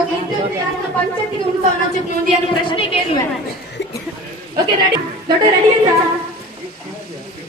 Okay ಪಂಚಾಯತಿಗೆ ಒಂದು ಪ್ರಶ್ನೆ ಕೇಳುವೆ. ಓಕೆ ರೆಡಿ ದೊಡ್ಡ ರೆಡಿ ಅಂತ.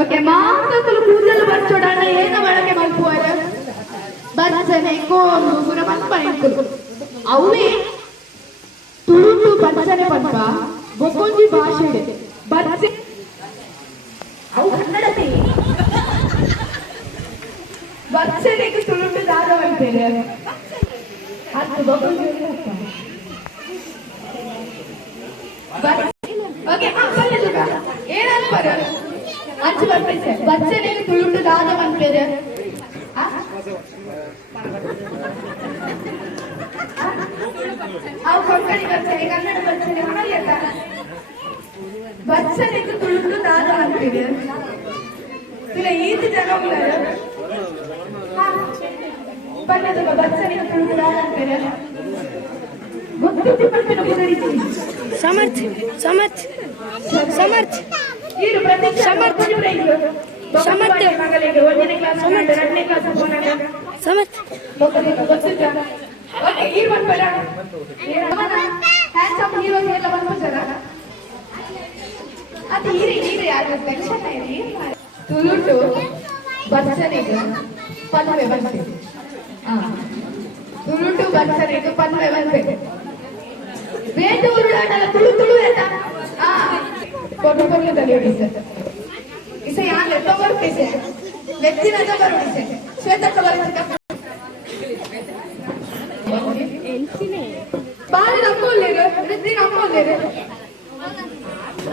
ಓಕೆ ಮಾತಕ್ಕಲು ಕೂದಲು ಬರ್ಚೋಡಾಣ ಏನ ಒಳಗೆ ಮಲ್ಪುವರ ಬಚ್ಚನೆ ಕೋಲು ಗುರ ಮಲ್ಪನೆಂಕುಲು ಅವೇ ತುಳುಟು ಬಚ್ಚನೆ ಪಂಪ ಬೊಕೊಂಜಿ ಭಾಷೆ ಬಚ್ಚೆ ಅವು ಕನ್ನಡತೆ ಬಚ್ಚನೆಗೆ ತುಳುಟು ದಾದವಂತೇನೆ ಅದು ಬೊಕೊಂಜಿ ಓಕೆ ಬಲ್ಲದುಗ ಏನಂತಾರ ಅಂಚು ಬರ್ಪೈಸೆ ಬಚ್ಚನೆಗೆ ತುಳುಟು ದಾದವಂತೇನೆ ಅವು ಕೊಂಕಣಿ ಬಚ್ಚನೆ ಕನ್ನಡ ಬಚ್ಚನೆ ಮನೆಯಲ್ಲ ಬಚ್ಚನೆಗೆ ತುಳುಟು ದಾದ ಅಂತೀರಿ ಇಲ್ಲ ಈತ ಜನ ಬಲ್ಲದುಗ ಬಚ್ಚನೆಗೆ ತುಳುಟು ದಾದ ಅಂತೀರಿ ಸಮರ್ಥ ಸಮರ್ಥ ಸಮರ್ಥ ಇದು ಪ್ರತೀಕ್ಷಾ ಸಮರ್ಥ ಸಮರ್ಥ ಮಗಳಿಗೆ 1ನೇ ಕ್ಲಾಸ್ 2ನೇ ಕ್ಲಾಸ್ ಹೋಗೋಣ ಸಮರ್ಥ ಗೊತ್ತಿಲ್ಲ ಓಕೆ ಹೀರೋ ಬರ ಹ್ಯಾಂಡ್ಸ್ ಅಪ್ ಹೀರೋ ಎಲ್ಲ ಬಂದ್ಬಿಡ್ತಾರ ಅದು ಹೀರೋ ಯಾರು ಟೆನ್ಷನ್ ಇದೆ ತುಳುಟು ಬಚ್ಚನೆಗೆ ಪಲ್ವೆ ಬಂತೆ ತುಳುಟು ಬಚ್ಚನೆಗೆ ಪಲ್ವೆ ಬಂತೆ ಬೇಟೂರು ಅಣ್ಣ ತುಳು ತುಳು ಅಣ್ಣ ಕೊಟ್ಟು ಕೊಡ್ಲಿದ್ದಾರೆ ಸರ್ ಇಸೆ ಯಾರು ಎತ್ತೋಬರ್ ಪೇಸೆ ವ್ಯಕ್ತಿ ನಜಬರ್ ಉಳಿಸೆ ಶ್ವೇತಕ್ಕ ಬರುತ್ತೆ ಬಾರಿ ನಮ್ಮೋಲ್ಲೇರು ವೃತ್ತಿ ನಮ್ಮೋಲ್ಲೇರು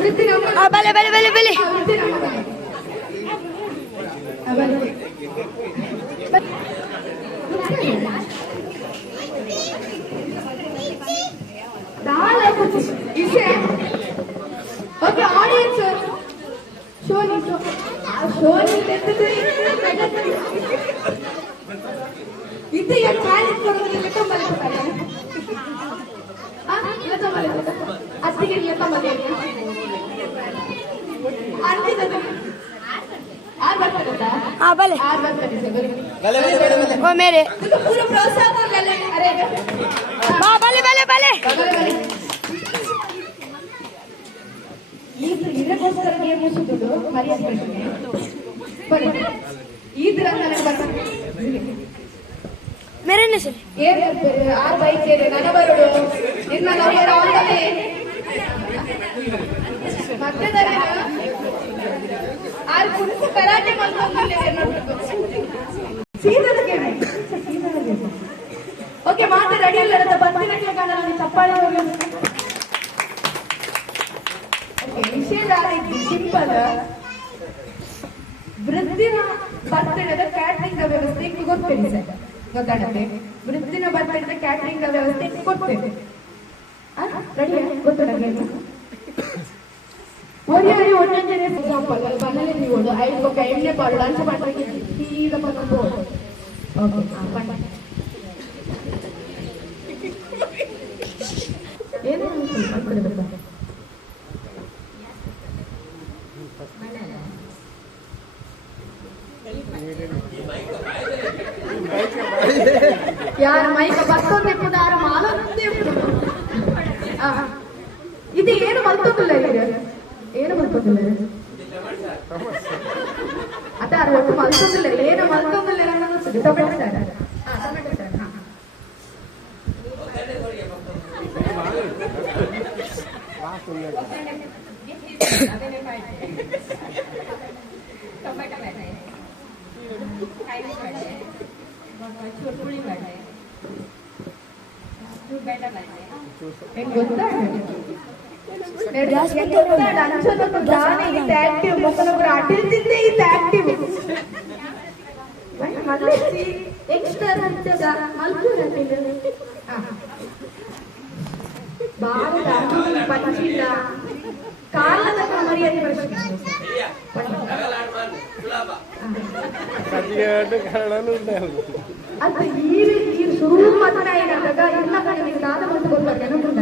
ವೃತ್ತಿ ನಮ್ಮ ಬಲೆ ಬಲೆ ಬಲೆ ಬಲೆ ವೃತ್ತಿ ನಮ್ಮ ಬಲೆ इसे ओके ऑडियंस शोनी शोनी इतने यार चैलेंज करोगे लेकर मरे पता है हाँ लेकर मरे अस्सी के लेकर मरे आंटी तो आर बात करता हाँ भले आर बात करती है भले भले भले वो मेरे तो पूरा प्रोसेस कर ले अरे हाँ भले भले भले ಇದಕ್ಕೋಸ್ಕರ ನೀವು ಮುಗಿಸಿದ್ದು ಮರ್ಯಾದೆ ಬನ್ನಿ ಇದ್ರ ನನಗೆ ಬರ್ತಾರೆ ಮೇರೆನೆ ಸರಿ ಆರ್ ಬೈಕ್ ಇದೆ ನನ್ನ ಬರೋಡು ನಿನ್ನ ಲವರ್ ಆಲ್ದಲ್ಲಿ ಮತ್ತೆ ಆರ್ ಕುಣಿಸು ಕರಾಟೆ ಮಾಡ್ಕೊಂಡು ಸೀದಾ ಓಕೆ ಮಾತು ರೆಡಿ ಇಲ್ಲ ಬಂದಿರಕ್ಕೆ ಕಾಣಲ್ಲ ಚಪ್ಪಾಳೆ ಸಿಂಪಲ್ ವೃದ್ಧಿನ ಬರ್ತಡೇದ ಕ್ಯಾಟರಿಂಗ್ ವ್ಯವಸ್ಥೆ ಗೊತ್ತಿದೆ ಸರ್ ಗೊತ್ತಾಗುತ್ತೆ ವೃದ್ಧಿನ ಬರ್ತಡೇದ ಕ್ಯಾಟರಿಂಗ್ ವ್ಯವಸ್ಥೆ ಕೊಡ್ತೇವೆ ರೆಡಿ ಗೊತ್ತಾಗಲ್ಲ ಒರಿಯಾರಿ ಒಂದೊಂದೇ ಎಕ್ಸಾಂಪಲ್ ಬನ್ನಲೆ ನೀವು ಐದು ಬೊಕ್ಕ ಎಣ್ಣೆ ಪಾಡು ಲಂಚ ಮಾಡ್ಲಿಕ್ಕೆ ಸೀದಾ ಬಂದು ಓಕೆ ಏನು ಮಾಡ್ಕೊಳ್ಬೇಕು यार ಮೈಕ ಬರ್ತೊಂದೆ ಪುದಾರ ಮಾಲಂದೆ ಇದು ಏನು ಮಲ್ತೊಂದಿಲ್ಲ ಈಗ ಏನು ಮಲ್ತೊಂದಿಲ್ಲ ಅದಾರ ಒಟ್ಟು ಮಲ್ತೊಂದಿಲ್ಲ ಏನು ಮಲ್ತೊಂದಿಲ್ಲ ಅನ್ನೋದು tomato sir tomato sir tomato बैठे खाइए बैठे चुरपुली बैठे दूध बैठा बैठे एक गोता है मेरे ग्लास में तो डांस तो जाने की एक्टिव मतलब राटिल जिंदे की एक्टिव भाई मतलब सी एक्स्ट्रा रंजगा मल्कू रंजगा बाल डांस पच्चीला ಕಾಲದ ಮರ್ಯಾದೆ ಪ್ರಶ್ನೆ ಅಂತ ಈ ಶುರು ಮಾತನಾಡಿದಾಗ ಎಲ್ಲ ಕಡೆ ನೀವು ನಾದ ಬಂದು ಗೊತ್ತಾಗ ನೆನಪುಂದ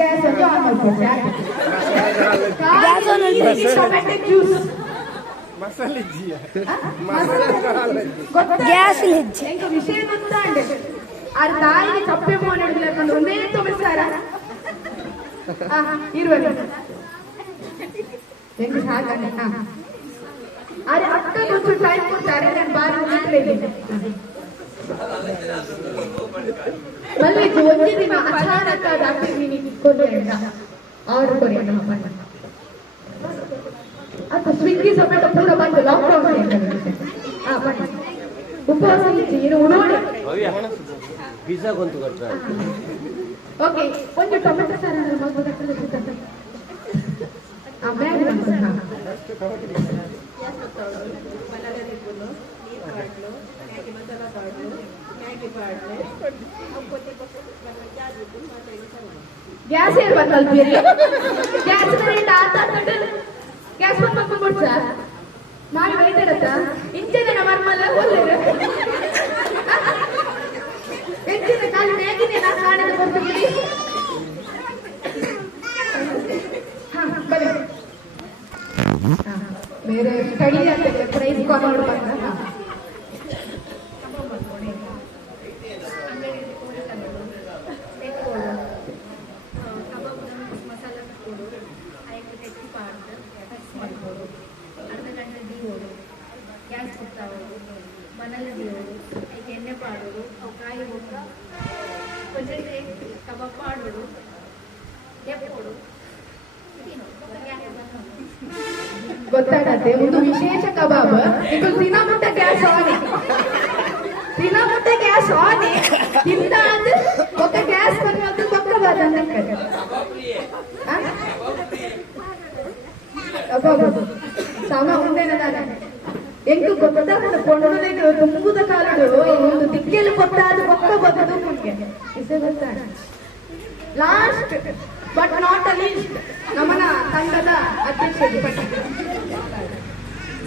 ಗ್ಯಾಸ್ ಒಂದು ಆನ್ ಮಾಡ್ಕೊಡ್ರಿ ಟೊಮೆಟೊ ಜ್ಯೂಸ್ ಗ್ಯಾಸ್ ಎಂಕ ವಿಷಯ ಗೊತ್ತಾಂಡೆ ಆ ತಾಯಿಗೆ ಕಪ್ಪೆ ಮೋನ್ ಹಿಡಿದು ಒಂದೇ ತೋರಿಸ್ತಾರ ಇರುವಲ್ಲ ಎಂಕ ಸಾಕಣ್ಣ ಅರೆ ಅಕ್ಕ కొంచెం ಟೈಮ್ ಕೊಡ್ತಾರೆ ನಾನು ಬಾರಿ ಮಾತಾಡಿದ್ದೀನಿ ಮళ్ళీ ಒಂದೇ ದಿನ ಅಚಾನಕ್ ಡಾಕ್ಟರ್ ನೀನು ಇಟ್ಕೊಂಡ್ರೆ ಆರ್ಡರ್ ಕೊಡಿ ನಮ್ಮ ಅದು ಸ್ವಿಗ್ಗಿ ಝೊಮ್ಯಾಟೊ ಪೂರ ಬಂದು ಲಾಕ್ಡೌನ್ ಬನ್ನಿ ಉಪವಾಸ ಏನು ನೋಡಿ ಪಿಜ್ಜಾ ಗೊಂತು ಕೊಡ್ತಾರೆ ಓಕೆ ಒಂದು ಟೊಮೆಟೊ ಸಾರ ಮ್ಯಾಗಿ ಗ್ಯಾಸ್ ಏನು ಬಂದಲ್ಬೇರಿ ಗ್ಯಾಸ್ ಕರೆಂಟ್ ಗ್ಯಾಸ್ ಬಂದ್ಬಿಡ್ಸ ಮಾಡಿ ಬೈತಾರತ್ತ ಇಂಚನೆ ಮರ್ಮಲ್ಲ ಒಳ್ಳೆ ಹೆಚ್ಚಿನ ಕಾಲು ಮ್ಯಾಗಿನೇ ನಾ ಕಾಣದ ಕೊಡ್ತೀನಿ ಬೇರೆ ಸ್ಟಡಿ ಆಗ್ತದೆ ಪ್ರೈಸ್ ಕಾನೋಡು ಬಂದ ಗ್ಯಾಸ್ ಕೊಡ್ತಾವು ಮನೇಲಿ ದೀವೋಡು ಅದಕ್ಕೆ ಎಣ್ಣೆ ಪಾಡೋದು ಅವು ಕಾಯಿ ಹೋಗ ಜೊತೆ ಕಬಾಬ್ ಮಾಡೋದು ಎಪ್ಪೋಡು ಗೊತ್ತಾಗತ್ತೆ ಒಂದು ವಿಶೇಷ ಕಬಾಬ್ ಇದು ದಿನಮುಟ್ಟ ಗ್ಯಾಸ್ ಆನೆ ದಿನಮುಟ್ಟ ಗ್ಯಾಸ್ ಆನೆ ತಿಂದ ಅಂದ್ರೆ ఒక ಗ್ಯಾಸ್ ಬಂದು ಪಕ್ಕವಾದ ಸಮ ಉಂಡೆನದಾರ ಎಂಟು ಗೊತ್ತಾದ ಕೊಂಡೋದಕ್ಕೆ ತುಂಬುದ ಕಾಲಡು ಒಂದು ದಿಕ್ಕೆಯಲ್ಲಿ ಗೊತ್ತಾದ ಪಕ್ಕ ಬರ್ತದು ನಮ್ಗೆ ಇಸೆ ಗೊತ್ತಾಗ last but not a least ನಮ್ಮನ ತಂಡದ ಅಧ್ಯಕ್ಷ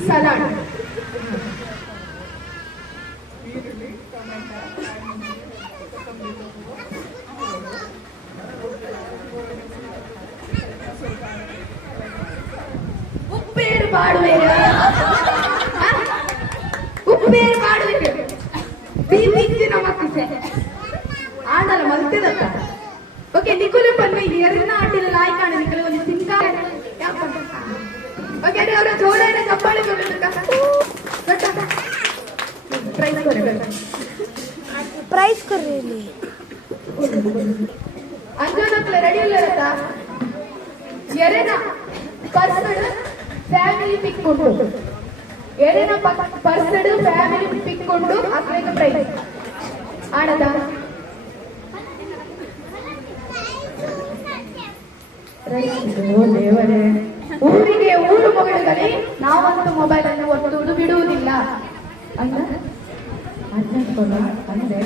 ಸಲಾಡ್ ಉಪ್ಪೇರು ಮಾಡುವೇರು ಉಪ್ಪೇರು ಮಾಡುವೇರು ಬೀಬಿಚ್ಚಿ ನಮಕ್ಕಿಸೆ ಆಡಲ್ಲ ಮಲ್ತಿದತ್ತ ಓಕೆ ನಿಖುಲು ಬಂದು ಎರಡನ ಆಟಿಲ್ಲ ಲಾಯ್ಕಾಣ ನಿಖಲು ಒಂದು ಸಿಂಗ ಓಕೆ ಅವರ ಜೋರಾದ ಚಪ್ಪಾಳೆ ಪ್ರೈಸ್ ಕೊಡ್ರಿ ಇಲ್ಲಿ ಅಂಜನಕ್ಲೆ ರೆಡಿ ಇಲ್ಲರತ್ತ ಎರಡ ಪರ್ಸಡ್ ಫ್ಯಾಮಿಲಿ ಪಿಕ್ಕೊಂಡು ಎರಡ ಪರ್ಸಡ್ ಫ್ಯಾಮಿಲಿ ಪಿಕ್ಕೊಂಡು ಅಕ್ರೆಗೆ ಪ್ರೈಸ್ ಆಡದ ದೇವರೇ ಊರಿಗೆ ಊರು ಮಗಳಿಗಲಿ ನಾವಂತೂ ಮೊಬೈಲ್ ಅನ್ನು ಒತ್ತುವುದು ಬಿಡುವುದಿಲ್ಲ ಅಂತ ಅಂದೆ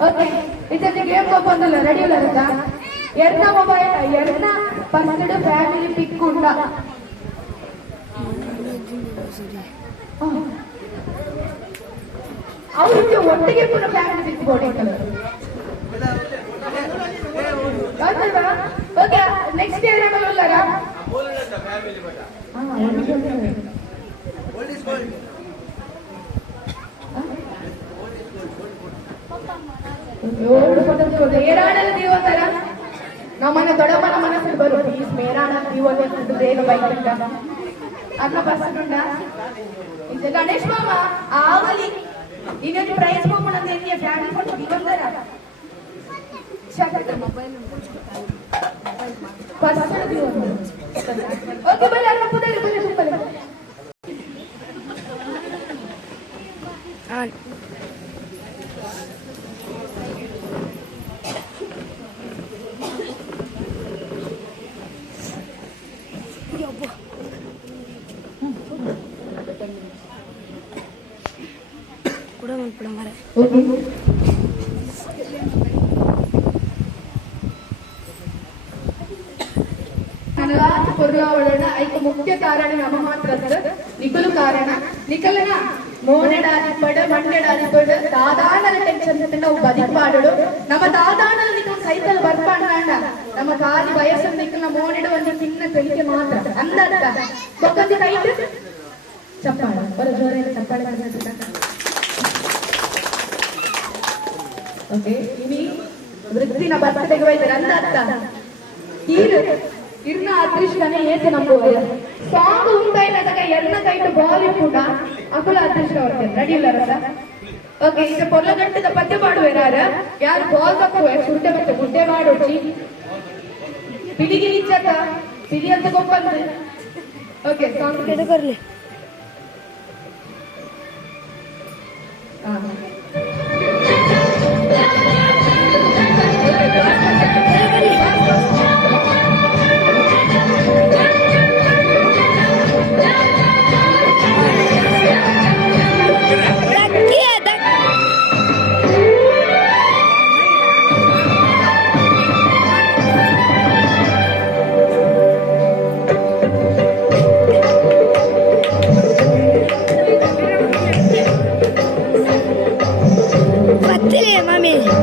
ಓಕೆ ಇದಕ್ಕೆ ಗೇಮ್ ಬಂದಿಲ್ಲ ರೆಡಿ ಇಲ್ಲ ಎರಡ ಮೊಬೈಲ್ ಎರಡ ಪರ್ಸಡ್ ಫ್ಯಾಮಿಲಿ ಪಿಕ್ ಉಂಟ ಅವ್ರಿಗೆ ಒಟ್ಟಿಗೆ ಪುನಃ ಫ್ಯಾಮಿಲಿ ಪಿಕ್ ಬೋರ್ಡ್ ಓಕೆ ನೆಕ್ಸ್ಟ್ ಇಯರ್ ಆಗಲ್ಲ ಏರಾಡಲು ದೀವತರ ನಮ್ಮನೆ ದೊಡ್ಡಮ್ಮನ ಮನಸ್ಸಿಗೆ ಬರು ಪ್ಲೀಸ್ ಮೇರಾಣ ದೀವತೆ ಬೇಗ ಬೈಕ್ ಅದನ್ನ ಬಸ್ಸುಂಡ ಇದು ಗಣೇಶ್ ಮಾಮ ಆವಲಿ ಇನ್ನೊಂದು ಪ್ರೈಸ್ ಹೋಗೋಣಂತ ಎನ್ನಿಯ ಫ್ಯಾಮಿಲಿ ಕೊಟ್ಟು ದೀವಂತರ ಪರ್ಸನಲ್ ದೀವಂತ ಓಕೆ ಬನ್ನಿ ಅಲ್ಲ ಪುದರಿ ಬನ್ನಿ ಸೂಪರ್ ಮುಖ್ಯ ಕಾರಣ ನಮ್ಮ ಮಾತ್ರ ನಿಖಲು ಕಾರಣ ನಿಖಲನ ಮೋನೆಡಾದಿಪ್ಪಡು ಮಂಡೆಡಾದಿಪ್ಪಡು ದಾದಾನದ ಟೆನ್ಷನ್ ನಾವು ಬದಿಪಾಡು ನಮ್ಮ ದಾದಾನದ ನಿಖಲ್ ಸೈಕಲ್ ಬರ್ಪಾಂಡ ನಮ್ಮ ಕಾಲ ಜಾಸ್ತಿ ವಯಸ್ಸು ನಿಕ್ಕನ ಮೋನಿಡ ಒಂದು ಚಿನ್ನ ಕಲಿಕೆ ಮಾತ್ರ ಅಂದರ್ಥ ಬೊಕ್ಕಂದಿ ಕೈಟ್ ಚಪ್ಪಾಳ ಬರ ಜೋರಾಗಿ ಚಪ್ಪಾಳೆ ಓಕೆ ಇನಿ ವೃತ್ತಿನ ಬರ್ತಡೆಗೆ ಹೋಯ್ತಾರೆ ಅಂದರ್ಥ ಇರ್ನ ಅದೃಷ್ಟನೇ ಏತು ನಂಬುವ ಸಾಂಗ್ ಉಂಟಾಯಿನದಾಗ ಎನ್ನ ಕೈಟ್ ಬಾಲಿವುಡ್ ಅಕುಲ ಅದೃಷ್ಟ ಹೊರಗೆ ರೆಡಿ ಇಲ್ಲ ರಸ ಓಕೆ ಈಗ ಪೊರ್ಲಗಂಟದ ಪದ್ಯ ಪಾಡುವೇನಾರ ಯಾರು ಬಾಲ್ ತಪ್ಪುವೆ ಸುಡ್ಡೆ ಮತ್ತೆ ಮುಡ್ಡೆ ಮಾಡೋಚಿ ಪಿಡಿಗಿ ನಿಚ್ಚಕ ಸಿರಿ ಅಂತ ಗೊಪ್ಪಂದ್ರೆ ಓಕೆ ಸಾಂಗ್ ಎದಕರ್ಲಿ mami.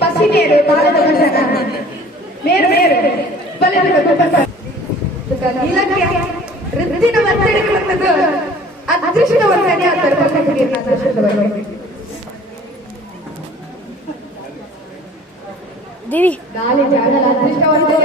ಪಸಿನೇರು ಬಾಲದ ಮೇರು ಮೇರು ಇಲಾಖೆ ವೃತ್ತಿನ ಒತ್ತಡಕ್ಕೆ ಬಂದದ್ದು ಅದೃಷ್ಟ ಒತ್ತಡ ದೇವಿ ಗಾಳಿ ಜಾಗ ಅದೃಷ್ಟ ಒತ್ತಡ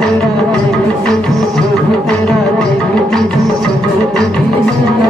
ದಂಡ